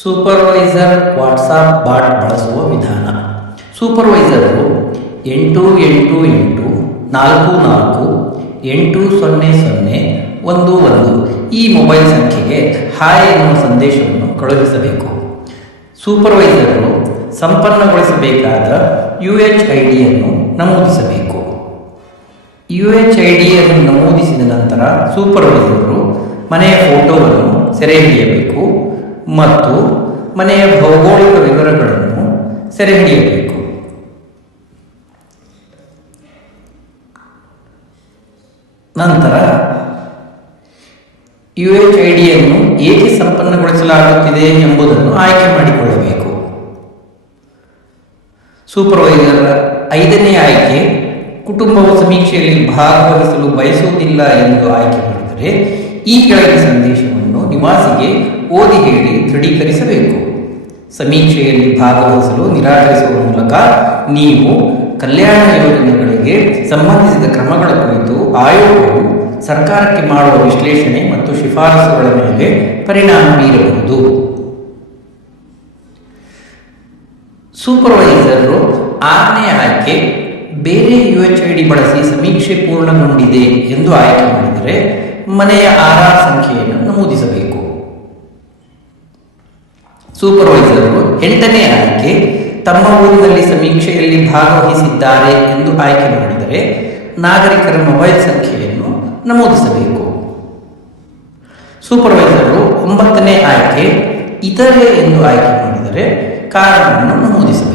Supervisor WhatsApp bot ಬಳಸುವ ವಿಧಾನ. Supervisor 8844 ಈ ಮೊಬೈಲ್ ಸಂಖ್ಯೆಗೆ ಹಾಯ್ ಎನ್ನುವ ಸಂದೇಶವನ್ನು ಕಳುಹಿಸಬೇಕು. ಸೂಪರ್ವೈಸರು ಸಂಪನ್ನಗೊಳಿಸಬೇಕಾದ UHIDಯನ್ನು ನಮೂದಿಸಬೇಕು. UHIDಯನ್ನು ನಮೂದಿಸಿದ ನಂತರ ಸೂಪರ್ವೈಸರು ಮನೆಯ ಫೋಟೋವನ್ನು ಸೆರೆ ಹಿಡಿಯಬೇಕು ಮತ್ತು ಮನೆಯ ಭೌಗೋಳಿಕ ವಿವರಗಳನ್ನು ಸೆರೆ ಹಿಡಿಯಬೇಕು. ನಂತರ UHIDಯನ್ನು ಏಕೆ ಸಂಪನ್ನಗೊಳಿಸಲಾಗುತ್ತಿದೆ ಎಂಬುದನ್ನು ಆಯ್ಕೆ ಮಾಡಿಕೊಳ್ಳಬೇಕು. ಸೂಪರ್ವೈಸರ್ 5ನೇ ಆಯ್ಕೆ ಕುಟುಂಬವು ಸಮೀಕ್ಷೆಯಲ್ಲಿ ಭಾಗವಹಿಸಲು ಬಯಸುವುದಿಲ್ಲ ಎಂದು ಆಯ್ಕೆ ಮಾಡಿದರೆ ಈ ಕೆಳಗಿನ ಸಂದೇಶವನ್ನು ನಿವಾಸಿಗೆ ಓದಿ ಹೇಳಿ ದೃಢೀಕರಿಸಬೇಕು. ಸಮೀಕ್ಷೆಯಲ್ಲಿ ಭಾಗವಹಿಸಲು ನಿರಾಕರಿಸುವ ಮೂಲಕ ನೀವು ಕಲ್ಯಾಣ ಯೋಜನೆಗಳಿಗೆ ಸಂಬಂಧಿಸಿದ ಕ್ರಮಗಳ ಕುರಿತು ಆಯೋಗವು ಸರ್ಕಾರಕ್ಕೆ ಮಾಡುವ ವಿಶ್ಲೇಷಣೆ ಮತ್ತು ಶಿಫಾರಸುಗಳ ಮೇಲೆ ಪರಿಣಾಮ ಬೀರಬಹುದು. ಸೂಪರ್ವೈಸರ್ 6ನೇ ಆಯ್ಕೆ ಬೇರೆ UHID ಬಳಸಿ ಸಮೀಕ್ಷೆ ಪೂರ್ಣಗೊಂಡಿದೆ ಎಂದು ಆಯ್ಕೆ ಮಾಡಿದರೆ ಮನೆಯ ಆಧಾರ್ ಸಂಖ್ಯೆಯನ್ನು ನಮೂದಿಸಬೇಕು. ಸೂಪರ್ವೈಸರು 8ನೇ ಆಯ್ಕೆ ತಮ್ಮ ಊರಿನಲ್ಲಿ ಸಮೀಕ್ಷೆಯಲ್ಲಿ ಭಾಗವಹಿಸಿದ್ದಾರೆ ಎಂದು ಆಯ್ಕೆ ಮಾಡಿದರೆ ನಾಗರಿಕರ ಮೊಬೈಲ್ ಸಂಖ್ಯೆಯನ್ನು ನಮೂದಿಸಬೇಕು. ಸೂಪರ್ವೈಸರು 9ನೇ ಆಯ್ಕೆ ಇತರೆ ಎಂದು ಆಯ್ಕೆ ಮಾಡಿದರೆ ಕಾರಣವನ್ನು ನಮೂದಿಸಬೇಕು.